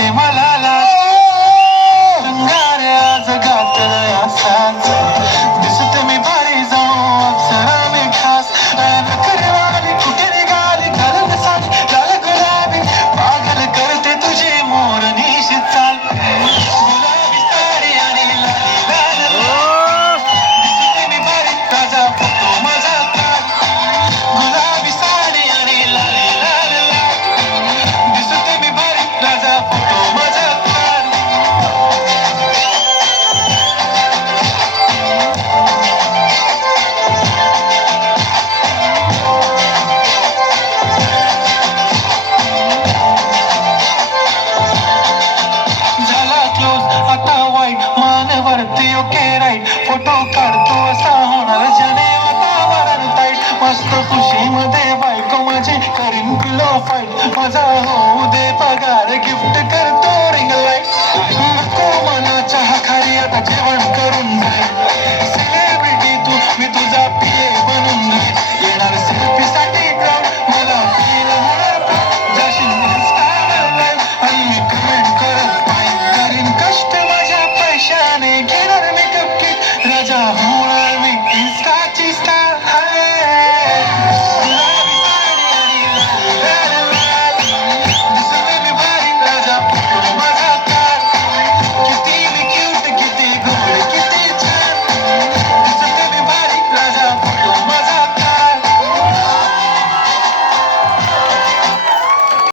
वाटते मला शृंगार आज घातलाय असाच दिसते मी भारी जाऊन अप्सरा मी खास नखरेवाली कुठे निघाली घालत साज लाल गुलाबी पागल करते तुझी मोरनीशी चाल गुलाबी साडी आणि लाली लाल दिसते मी भारी ताजा फोटो माझा काढ गुलाबी साडी आणि लाली लाल दिसते मी भारी ताजा फोटो माझा वरती ओके राईट फोटो काढतो असा होणार जने वातावरण ताईट मस्त खुशी मध्ये बायको माझी करीन पिलो फाईट माझा हो